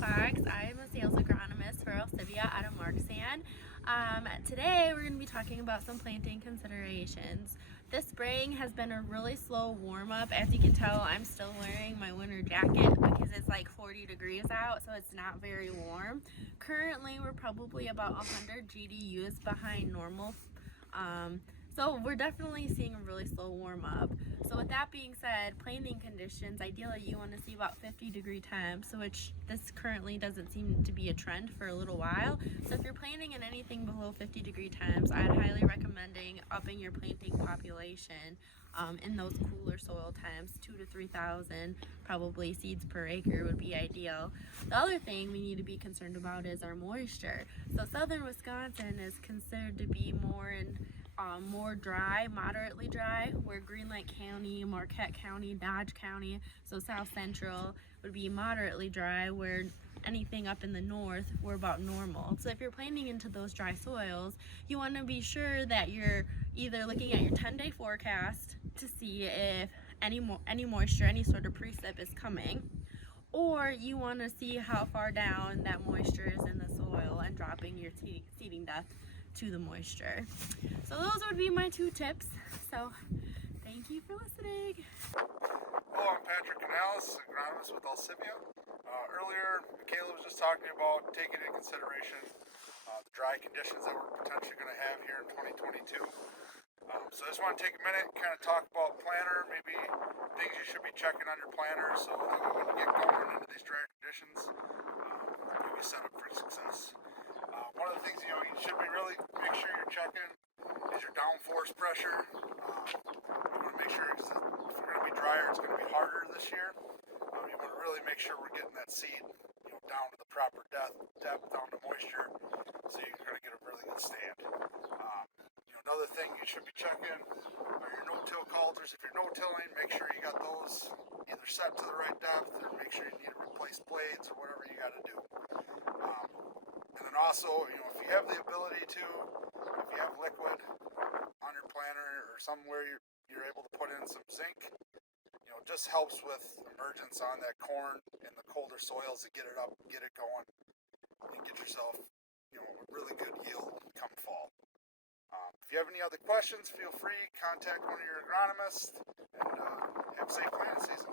Fox. I am a sales agronomist for Alcivia out of Marksan. Today we're going to be talking about some planting considerations. This spring has been a really slow warm-up. As you can tell, I'm still wearing my winter jacket because it's like 40 degrees out, so it's not very warm. Currently, we're probably about 100 GDUs behind normal. So we're definitely seeing a really slow warm up. So with that being said, planting conditions, ideally you want to see about 50-degree temps, which this currently doesn't seem to be a trend for a little while. So if you're planting in anything below 50-degree temps, I'd highly recommending upping your planting population in those cooler soil temps. 2,000 to 3,000 probably seeds per acre would be ideal. The other thing we need to be concerned about is our moisture. So southern Wisconsin is considered to be more dry, moderately dry, where Green Lake County, Marquette County, Dodge County, so South Central would be moderately dry, where anything up in the north, we're about normal. So if you're planting into those dry soils, you want to be sure that you're either looking at your 10-day forecast to see if any moisture, any sort of precip is coming, or you want to see how far down that moisture is in the soil and dropping your seeding depth to the moisture. So those would be my 2 tips. So thank you for listening. Hello, I'm Canales, agronomist with Alcivia. Earlier, Michaela was just talking about taking into consideration the dry conditions that we're potentially going to have here in 2022. So I just want to take a minute and kind of talk about planter, maybe things you should be checking on your planter so that when you get going into these dry conditions, you'll be set up for success. One of the things you should be really make sure you're checking is your downforce pressure. You want to make sure, because if it's going to be drier, it's going to be harder this year. You want to really make sure we're getting that seed down to the proper depth, down to moisture, so you're going to get a really good stand. Another thing you should be checking are your no-till cauldrons. If you're no-tilling, make sure you got those either set to the right depth, or make sure you need to replace blades or whatever you got to do. And then also, if you have the ability to, if you have liquid on your planter or somewhere you're able to put in some zinc, just helps with emergence on that corn in the colder soils to get it up, get it going, and get yourself, a really good yield come fall. If you have any other questions, feel free, contact one of your agronomists, and have a safe planting season.